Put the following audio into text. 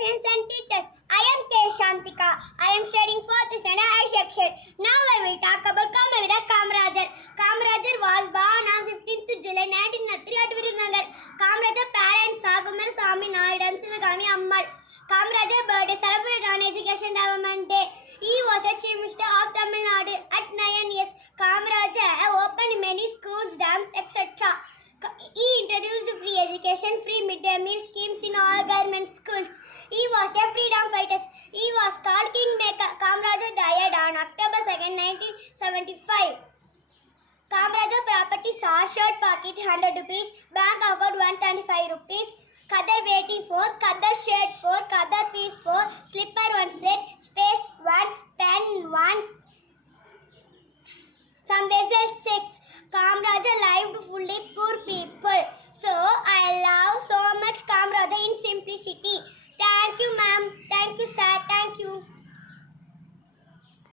friends and teachers. I am K. Shantika. I am studying 4th standard I section. Now I will talk about Kamavira Kamarajar. Kamarajar was born on 15th July 1903 at Virudhunagar. Kamarajar parents are Kumarasamy Naidu and Sivagami Ammal. Kamarajar birthday celebrated on Education Development Day. He was a Chief Minister of Tamil Nadu at 9 years. Kamarajar opened many schools, dams, etc. He introduced free education, free midday meal schemes in all government schools. He was a freedom fighter. He was called Kingmaker. Kamarajar died on October 2nd, 1975. Kamarajar property saw shirt pocket 100 rupees, bank account 125 rupees, Khadar waiting for, Khadar shirt 4, Khadar piece 4, slipper 1 set, space 1, pen 1, some results 6. Kamarajar lived fully poor people. So I love so much Kamarajar.